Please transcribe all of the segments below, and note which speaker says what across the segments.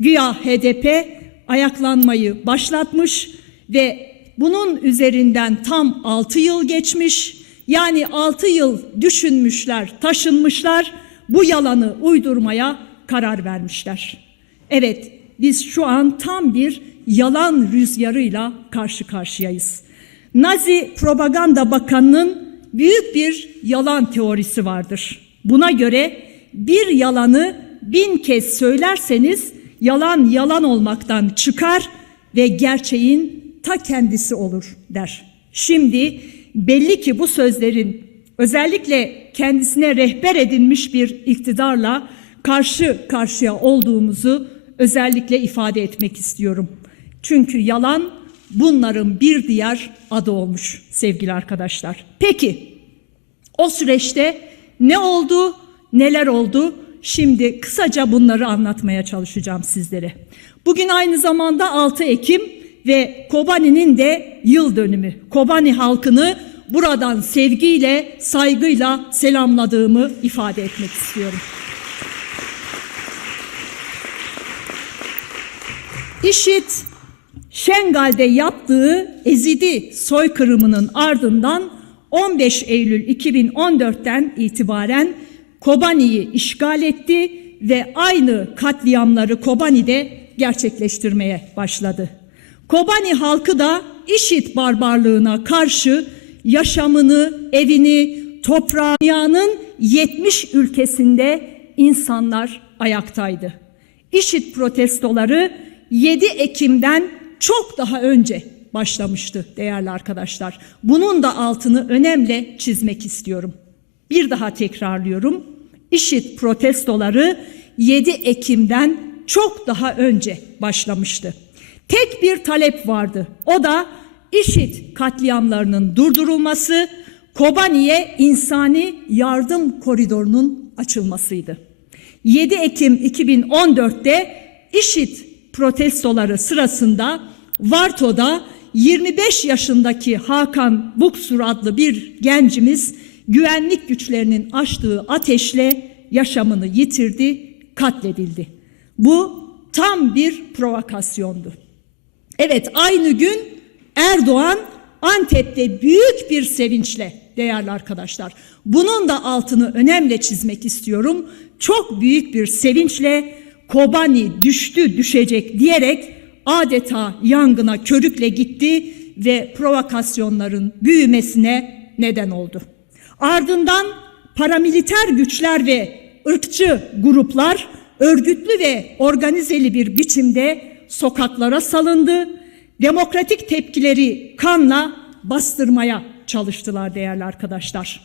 Speaker 1: Güya HDP ayaklanmayı başlatmış ve bunun üzerinden tam 6 yıl geçmiş. Yani 6 yıl düşünmüşler, taşınmışlar, bu yalanı uydurmaya karar vermişler. Evet, biz şu an tam bir yalan rüzgarıyla karşı karşıyayız. Nazi Propaganda Bakanı'nın büyük bir yalan teorisi vardır. Buna göre bir yalanı bin kez söylerseniz yalan yalan olmaktan çıkar ve gerçeğin ta kendisi olur der. Şimdi belli ki bu sözlerin özellikle kendisine rehber edinmiş bir iktidarla karşı karşıya olduğumuzu özellikle ifade etmek istiyorum. Çünkü yalan bunların bir diğer adı olmuş sevgili arkadaşlar. Peki o süreçte ne oldu, neler oldu? Şimdi kısaca bunları anlatmaya çalışacağım sizlere. Bugün aynı zamanda 6 Ekim ve Kobani'nin de yıl dönümü. Kobani halkını buradan sevgiyle, saygıyla selamladığımı ifade etmek istiyorum. İşit Şengal'de yaptığı Ezidi soykırımının ardından 15 Eylül 2014'ten itibaren Kobani'yi işgal etti ve aynı katliamları Kobani'de gerçekleştirmeye başladı. Kobani halkı da İşit barbarlığına karşı yaşamını, evini, toprağının 70 ülkesinde insanlar ayaktaydı. İşit protestoları 7 Ekim'den çok daha önce başlamıştı değerli arkadaşlar. Bunun da altını önemli çizmek istiyorum. Bir daha tekrarlıyorum. İşit protestoları 7 Ekim'den çok daha önce başlamıştı. Tek bir talep vardı. O da İşit katliamlarının durdurulması, Kobani'ye insani yardım koridorunun açılmasıydı. 7 Ekim 2014'te İşit protestoları sırasında Varto'da 25 yaşındaki Hakan Buksur adlı bir gencimiz güvenlik güçlerinin açtığı ateşle yaşamını yitirdi, katledildi. Bu tam bir provokasyondu. Evet aynı gün Erdoğan Antep'te büyük bir sevinçle değerli arkadaşlar. Bunun da altını önemli çizmek istiyorum. Çok büyük bir sevinçle Kobani düştü düşecek diyerek adeta yangına körükle gitti ve provokasyonların büyümesine neden oldu. Ardından paramiliter güçler ve ırkçı gruplar örgütlü ve organizeli bir biçimde sokaklara salındı. Demokratik tepkileri kanla bastırmaya çalıştılar değerli arkadaşlar.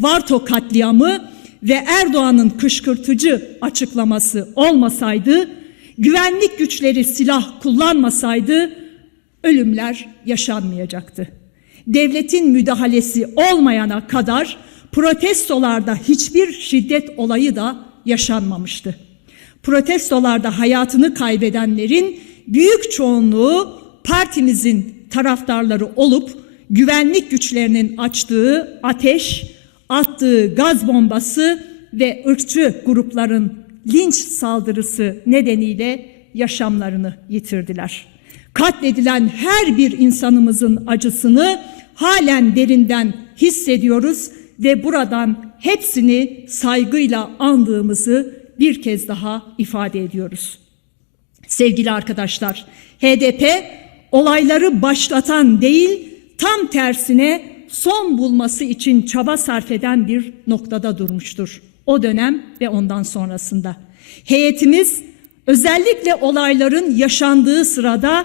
Speaker 1: Varto katliamı ve Erdoğan'ın kışkırtıcı açıklaması olmasaydı, güvenlik güçleri silah kullanmasaydı ölümler yaşanmayacaktı. Devletin müdahalesi olmayana kadar protestolarda hiçbir şiddet olayı da yaşanmamıştı. Protestolarda hayatını kaybedenlerin büyük çoğunluğu partimizin taraftarları olup güvenlik güçlerinin açtığı ateş, attığı gaz bombası ve ırkçı grupların linç saldırısı nedeniyle yaşamlarını yitirdiler. Katledilen her bir insanımızın acısını halen derinden hissediyoruz ve buradan hepsini saygıyla andığımızı bir kez daha ifade ediyoruz. Sevgili arkadaşlar, HDP olayları başlatan değil, tam tersine son bulması için çaba sarf eden bir noktada durmuştur. O dönem ve ondan sonrasında. Heyetimiz özellikle olayların yaşandığı sırada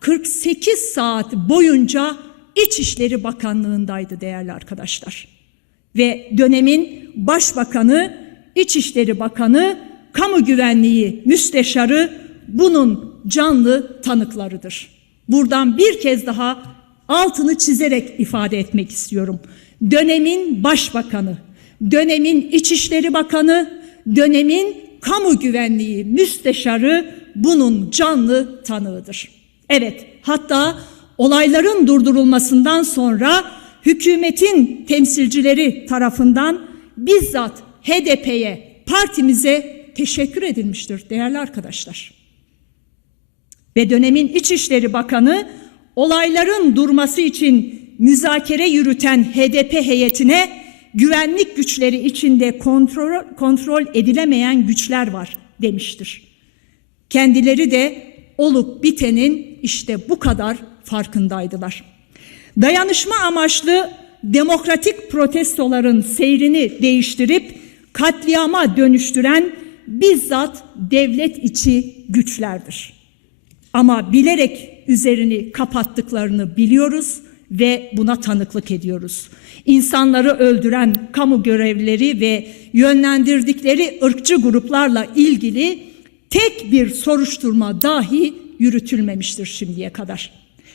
Speaker 1: 48 saat boyunca İçişleri Bakanlığındaydı değerli arkadaşlar. Ve dönemin Başbakanı, İçişleri Bakanı, Kamu Güvenliği Müsteşarı bunun canlı tanıklarıdır. Buradan bir kez daha altını çizerek ifade etmek istiyorum. Dönemin Başbakanı, dönemin İçişleri Bakanı, dönemin Kamu Güvenliği Müsteşarı bunun canlı tanığıdır. Evet, hatta olayların durdurulmasından sonra hükümetin temsilcileri tarafından bizzat HDP'ye, partimize teşekkür edilmiştir değerli arkadaşlar. ve dönemin İçişleri Bakanı olayların durması için müzakere yürüten HDP heyetine güvenlik güçleri içinde kontrol, kontrol edilemeyen güçler var demiştir. Kendileri de olup bitenin işte bu kadar farkındaydılar. Dayanışma amaçlı demokratik protestoların seyrini değiştirip katliama dönüştüren bizzat devlet içi güçlerdir. Ama bilerek üzerini kapattıklarını biliyoruz ve buna tanıklık ediyoruz. İnsanları öldüren kamu görevlileri ve yönlendirdikleri ırkçı gruplarla ilgili tek bir soruşturma dahi yürütülmemiştir şimdiye kadar.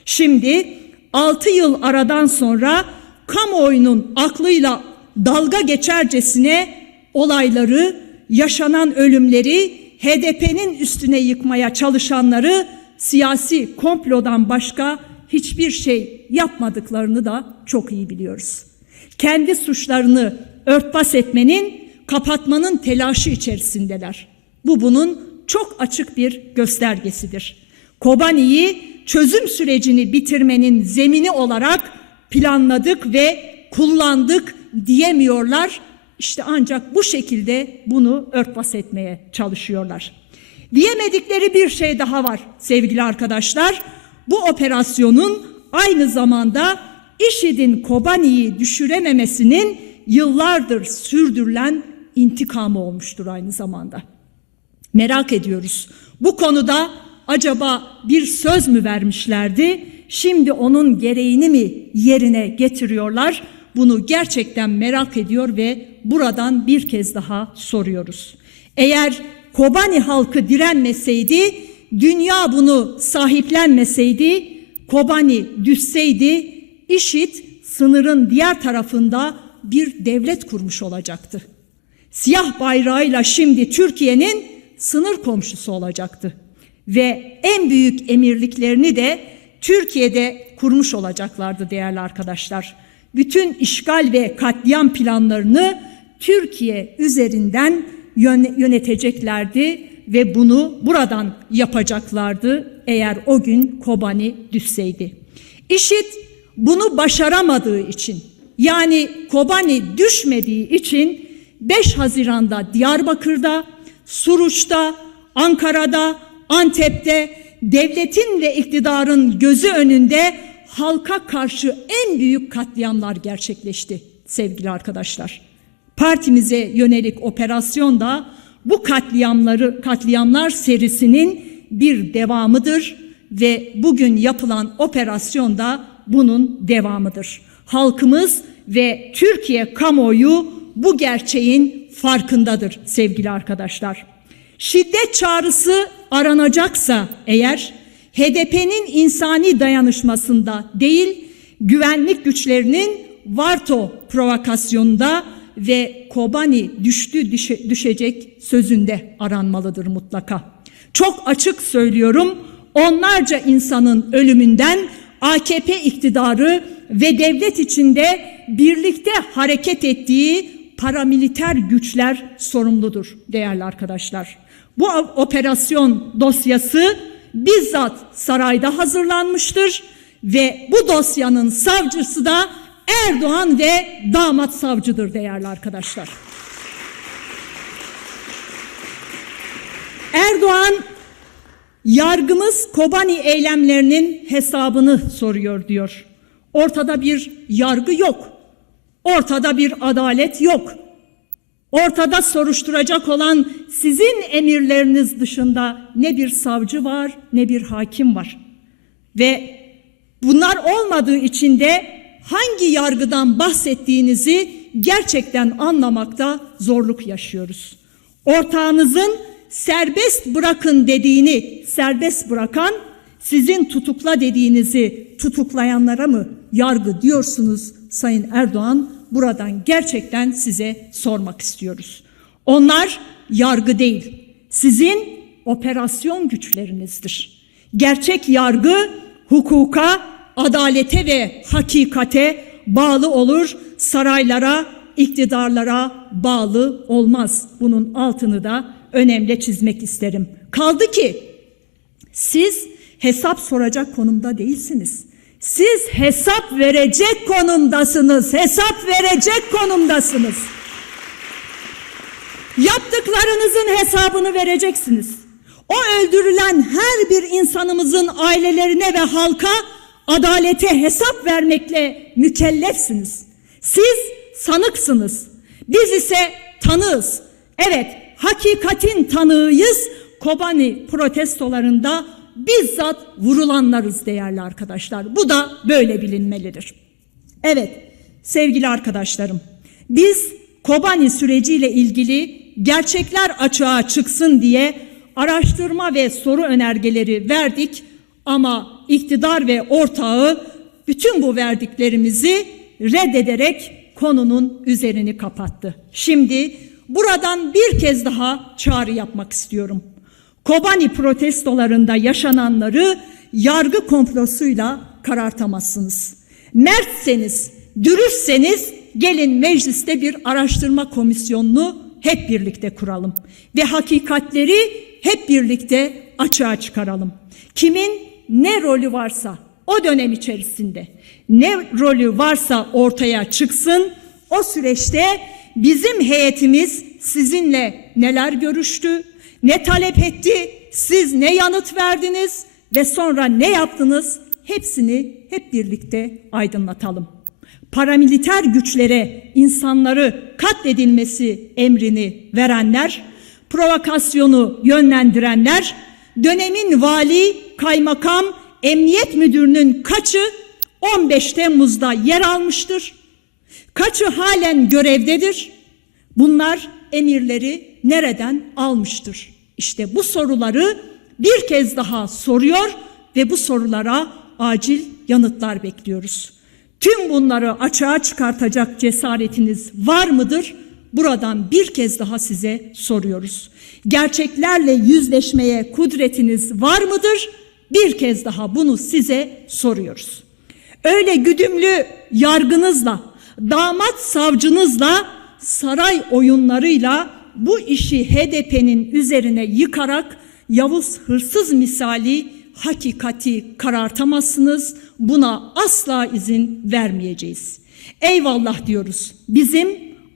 Speaker 1: Şimdi 6 yıl aradan sonra kamuoyunun aklıyla dalga geçercesine olayları, yaşanan ölümleri, HDP'nin üstüne yıkmaya çalışanları siyasi komplodan başka hiçbir şey yapmadıklarını da çok iyi biliyoruz. Kendi suçlarını örtbas etmenin, kapatmanın telaşı içerisindeler. Bu bunun çok açık bir göstergesidir. Kobani'yi çözüm sürecini bitirmenin zemini olarak planladık ve kullandık diyemiyorlar. İşte ancak bu şekilde bunu örtbas etmeye çalışıyorlar. Diyemedikleri bir şey daha var sevgili arkadaşlar. Bu operasyonun aynı zamanda IŞİD'in Kobani'yi düşürememesinin yıllardır sürdürülen intikamı olmuştur aynı zamanda. Merak ediyoruz. Bu konuda acaba bir söz mü vermişlerdi? Şimdi onun gereğini mi yerine getiriyorlar? Bunu gerçekten merak ediyor ve buradan bir kez daha soruyoruz. Eğer Kobani halkı direnmeseydi, dünya bunu sahiplenmeseydi, Kobani düşseydi, IŞİD sınırın diğer tarafında bir devlet kurmuş olacaktı. Siyah bayrağıyla şimdi Türkiye'nin sınır komşusu olacaktı. Ve en büyük emirliklerini de Türkiye'de kurmuş olacaklardı değerli arkadaşlar. Bütün işgal ve katliam planlarını Türkiye üzerinden yöneteceklerdi ve bunu buradan yapacaklardı eğer o gün Kobani düşseydi. İşit bunu başaramadığı için yani Kobani düşmediği için 5 Haziran'da Diyarbakır'da, Suruç'ta, Ankara'da, Antep'te devletin ve iktidarın gözü önünde halka karşı en büyük katliamlar gerçekleşti sevgili arkadaşlar. Partimize yönelik operasyon da bu katliamları katliamlar serisinin bir devamıdır ve bugün yapılan operasyon da bunun devamıdır. Halkımız ve Türkiye kamuoyu bu gerçeğin farkındadır sevgili arkadaşlar. Şiddet çağrısı aranacaksa eğer HDP'nin insani dayanışmasında değil, güvenlik güçlerinin Varto provokasyonunda ve Kobani düştü düşe, düşecek sözünde aranmalıdır mutlaka. Çok açık söylüyorum, onlarca insanın ölümünden AKP iktidarı ve devlet içinde birlikte hareket ettiği paramiliter güçler sorumludur değerli arkadaşlar. Bu operasyon dosyası bizzat sarayda hazırlanmıştır ve bu dosyanın savcısı da Erdoğan ve damat savcıdır değerli arkadaşlar. Erdoğan yargımız Kobani eylemlerinin hesabını soruyor diyor. Ortada bir yargı yok. Ortada bir adalet yok. Ortada soruşturacak olan sizin emirleriniz dışında ne bir savcı var ne bir hakim var. Ve bunlar olmadığı için de hangi yargıdan bahsettiğinizi gerçekten anlamakta zorluk yaşıyoruz. Ortağınızın serbest bırakın dediğini serbest bırakan, sizin tutukla dediğinizi tutuklayanlara mı yargı diyorsunuz Sayın Erdoğan? Buradan gerçekten size sormak istiyoruz. Onlar yargı değil, sizin operasyon güçlerinizdir. Gerçek yargı hukuka, adalete ve hakikate bağlı olur, saraylara, iktidarlara bağlı olmaz. Bunun altını da önemli çizmek isterim. Kaldı ki siz hesap soracak konumda değilsiniz. Siz hesap verecek konumdasınız. Hesap verecek konumdasınız. Yaptıklarınızın hesabını vereceksiniz. O öldürülen her bir insanımızın ailelerine ve halka adalete hesap vermekle mükellefsiniz. Siz sanıksınız. Biz ise tanığız. Evet, hakikatin tanığıyız. Kobani protestolarında bizzat vurulanlarız değerli arkadaşlar. Bu da böyle bilinmelidir. Evet, sevgili arkadaşlarım, biz Kobani süreciyle ilgili gerçekler açığa çıksın diye araştırma ve soru önergeleri verdik ama iktidar ve ortağı bütün bu verdiklerimizi reddederek konunun üzerini kapattı. Şimdi buradan bir kez daha çağrı yapmak istiyorum. Kobani protestolarında yaşananları yargı komplosuyla karartamazsınız. Mertseniz, dürüstseniz gelin mecliste bir araştırma komisyonunu hep birlikte kuralım ve hakikatleri hep birlikte açığa çıkaralım. Kimin ne rolü varsa o dönem içerisinde ne rolü varsa ortaya çıksın. O süreçte bizim heyetimiz sizinle neler görüştü, ne talep etti, siz ne yanıt verdiniz ve sonra ne yaptınız? Hepsini hep birlikte aydınlatalım. Paramiliter güçlere insanları katledilmesi emrini verenler, provokasyonu yönlendirenler, dönemin vali, kaymakam, emniyet müdürünün kaçı 15 Temmuz'da yer almıştır. Kaçı halen görevdedir? Bunlar emirleri nereden almıştır? İşte bu soruları bir kez daha soruyor ve bu sorulara acil yanıtlar bekliyoruz. Tüm bunları açığa çıkartacak cesaretiniz var mıdır? Buradan bir kez daha size soruyoruz. Gerçeklerle yüzleşmeye kudretiniz var mıdır? Bir kez daha bunu size soruyoruz. Öyle güdümlü yargınızla, damat savcınızla, saray oyunlarıyla bu işi HDP'nin üzerine yıkarak Yavuz hırsız misali hakikati karartamazsınız. Buna asla izin vermeyeceğiz. Eyvallah diyoruz. Bizim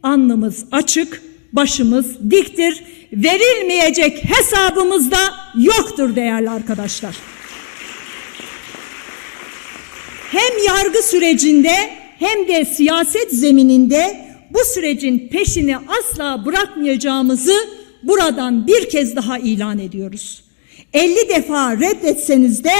Speaker 1: alnımız açık, başımız diktir. Verilmeyecek hesabımız da yoktur değerli arkadaşlar. Hem yargı sürecinde hem de siyaset zemininde bu sürecin peşini asla bırakmayacağımızı buradan bir kez daha ilan ediyoruz. 50 defa reddetseniz de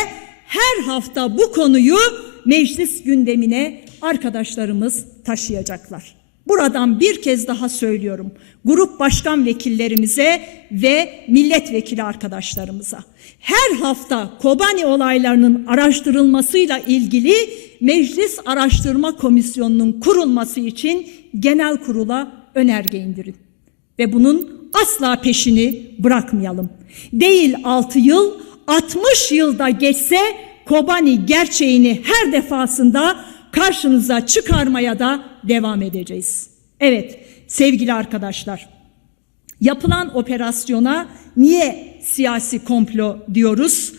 Speaker 1: her hafta bu konuyu meclis gündemine arkadaşlarımız taşıyacaklar. Buradan bir kez daha söylüyorum. Grup başkan vekillerimize ve milletvekili arkadaşlarımıza. Her hafta Kobani olaylarının araştırılmasıyla ilgili Meclis Araştırma Komisyonu'nun kurulması için genel kurula önerge indirin. Ve bunun asla peşini bırakmayalım. Değil 6 yıl, 60 yılda geçse Kobani gerçeğini her defasında karşınıza çıkarmaya da devam edeceğiz. Evet sevgili arkadaşlar yapılan operasyona niye siyasi komplo diyoruz?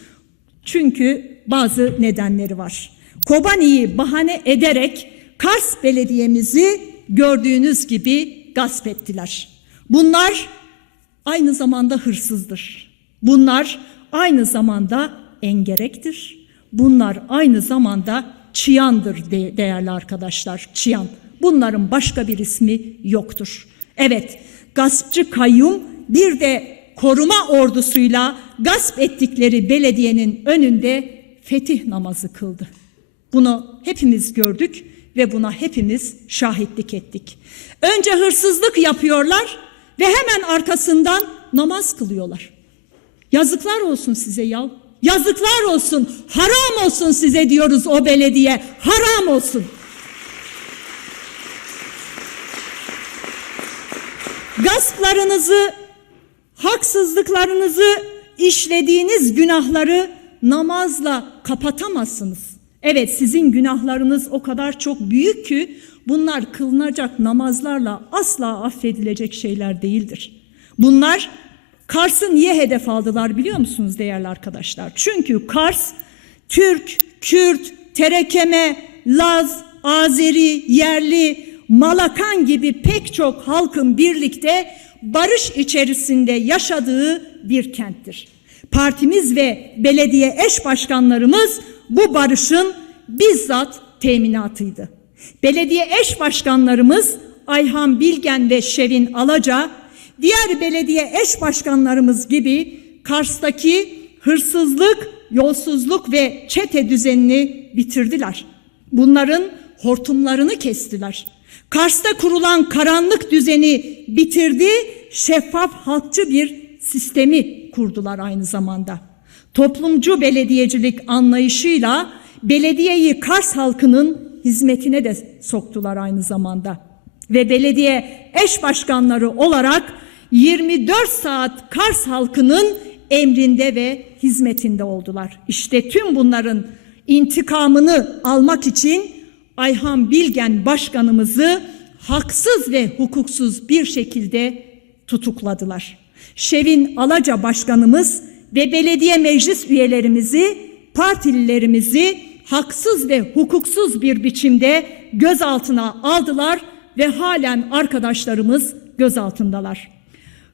Speaker 1: Çünkü bazı nedenleri var. Kobani'yi bahane ederek Kars Belediye'mizi gördüğünüz gibi gasp ettiler. Bunlar aynı zamanda hırsızdır. Bunlar aynı zamanda engerektir. Bunlar aynı zamanda çıyandır de değerli arkadaşlar. Çıyan. Bunların başka bir ismi yoktur. Evet, gaspçı kayyum bir de koruma ordusuyla gasp ettikleri belediyenin önünde fetih namazı kıldı. Bunu hepimiz gördük ve buna hepimiz şahitlik ettik. Önce hırsızlık yapıyorlar ve hemen arkasından namaz kılıyorlar. Yazıklar olsun size ya. Yazıklar olsun. Haram olsun size diyoruz o belediye. Haram olsun. Gasplarınızı, haksızlıklarınızı, işlediğiniz günahları namazla kapatamazsınız. Evet sizin günahlarınız o kadar çok büyük ki bunlar kılınacak namazlarla asla affedilecek şeyler değildir. Bunlar Kars'ı niye hedef aldılar biliyor musunuz değerli arkadaşlar? Çünkü Kars Türk, Kürt, Terekeme, Laz, Azeri, yerli, Malakan gibi pek çok halkın birlikte barış içerisinde yaşadığı bir kenttir. Partimiz ve belediye eş başkanlarımız bu barışın bizzat teminatıydı. Belediye eş başkanlarımız Ayhan Bilgen ve Şevin Alaca, diğer belediye eş başkanlarımız gibi Kars'taki hırsızlık, yolsuzluk ve çete düzenini bitirdiler. Bunların hortumlarını kestiler. Kars'ta kurulan karanlık düzeni bitirdi, şeffaf halkçı bir sistemi kurdular aynı zamanda. Toplumcu belediyecilik anlayışıyla belediyeyi Kars halkının hizmetine de soktular aynı zamanda. Ve belediye eş başkanları olarak 24 saat Kars halkının emrinde ve hizmetinde oldular. İşte tüm bunların intikamını almak için Ayhan Bilgen başkanımızı haksız ve hukuksuz bir şekilde tutukladılar. Şevin Alaca başkanımız ve belediye meclis üyelerimizi, partililerimizi haksız ve hukuksuz bir biçimde gözaltına aldılar ve halen arkadaşlarımız gözaltındalar.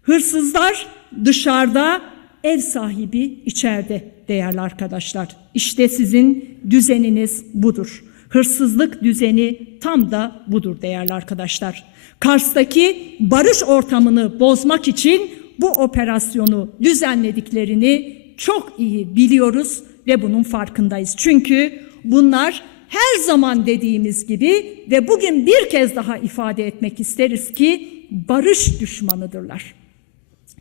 Speaker 1: Hırsızlar dışarıda, ev sahibi içeride değerli arkadaşlar. İşte sizin düzeniniz budur. Hırsızlık düzeni tam da budur değerli arkadaşlar. Kars'taki barış ortamını bozmak için bu operasyonu düzenlediklerini çok iyi biliyoruz ve bunun farkındayız. Çünkü bunlar her zaman dediğimiz gibi ve bugün bir kez daha ifade etmek isteriz ki barış düşmanıdırlar.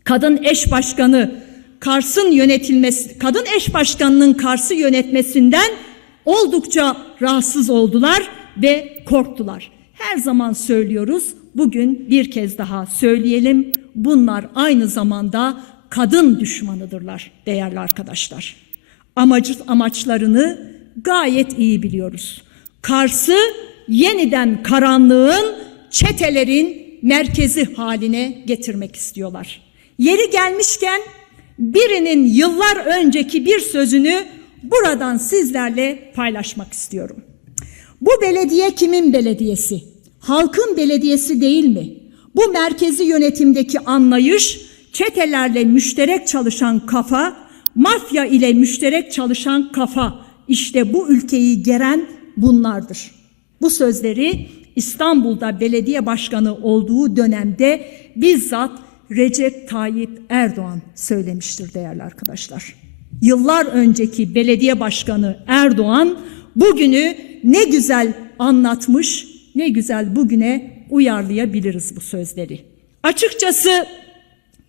Speaker 1: Kadın eş başkanı Kars'ın yönetilmesi, kadın eş başkanının Kars'ı yönetmesinden oldukça rahatsız oldular ve korktular. Her zaman söylüyoruz, bugün bir kez daha söyleyelim. Bunlar aynı zamanda kadın düşmanıdırlar değerli arkadaşlar. Amacı, amaçlarını gayet iyi biliyoruz. Kars'ı yeniden karanlığın, çetelerin merkezi haline getirmek istiyorlar. Yeri gelmişken birinin yıllar önceki bir sözünü buradan sizlerle paylaşmak istiyorum. Bu belediye kimin belediyesi? Halkın belediyesi değil mi? Bu merkezi yönetimdeki anlayış, çetelerle müşterek çalışan kafa, mafya ile müşterek çalışan kafa, işte bu ülkeyi geren bunlardır. Bu sözleri İstanbul'da belediye başkanı olduğu dönemde bizzat Recep Tayyip Erdoğan söylemiştir değerli arkadaşlar. Yıllar önceki belediye başkanı Erdoğan bugünü ne güzel anlatmış, ne güzel bugüne uyarlayabiliriz bu sözleri. Açıkçası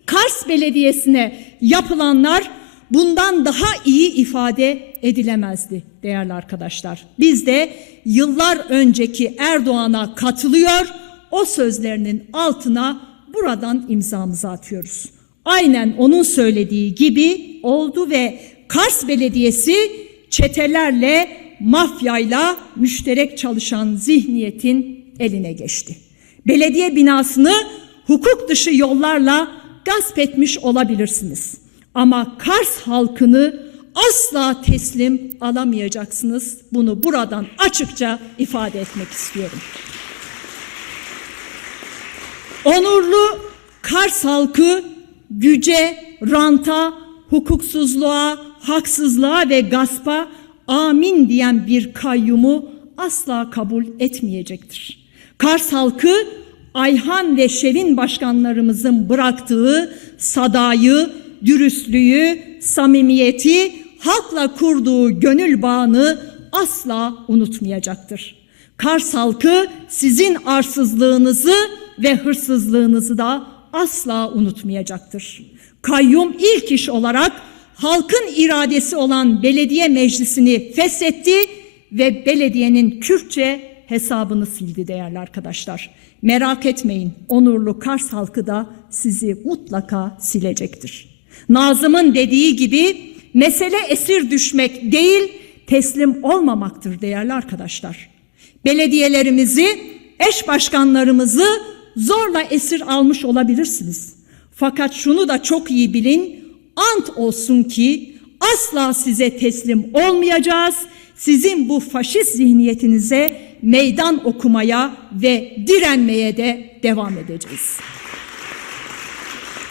Speaker 1: Kars Belediyesi'ne yapılanlar bundan daha iyi ifade edilemezdi değerli arkadaşlar. Biz de yıllar önceki Erdoğan'a katılıyor, o sözlerinin altına buradan imzamızı atıyoruz. Aynen onun söylediği gibi oldu ve Kars Belediyesi çetelerle, mafyayla müşterek çalışan zihniyetin eline geçti. Belediye binasını hukuk dışı yollarla gasp etmiş olabilirsiniz. Ama Kars halkını asla teslim alamayacaksınız. Bunu buradan açıkça ifade etmek istiyorum. Onurlu Kars halkı güce, ranta, hukuksuzluğa, haksızlığa ve gaspa amin diyen bir kayyumu asla kabul etmeyecektir. Kars halkı Ayhan ve Şevin başkanlarımızın bıraktığı sadayı, dürüstlüğü, samimiyeti, halkla kurduğu gönül bağını asla unutmayacaktır. Kars halkı sizin arsızlığınızı ve hırsızlığınızı da asla unutmayacaktır. Kayyum ilk iş olarak halkın iradesi olan belediye meclisini feshetti ve belediyenin Kürtçe hesabını sildi değerli arkadaşlar. Merak etmeyin onurlu Kars halkı da sizi mutlaka silecektir. Nazım'ın dediği gibi mesele esir düşmek değil teslim olmamaktır değerli arkadaşlar. Belediyelerimizi, eş başkanlarımızı zorla esir almış olabilirsiniz. Fakat şunu da çok iyi bilin, ant olsun ki asla size teslim olmayacağız. Sizin bu faşist zihniyetinize meydan okumaya ve direnmeye de devam edeceğiz.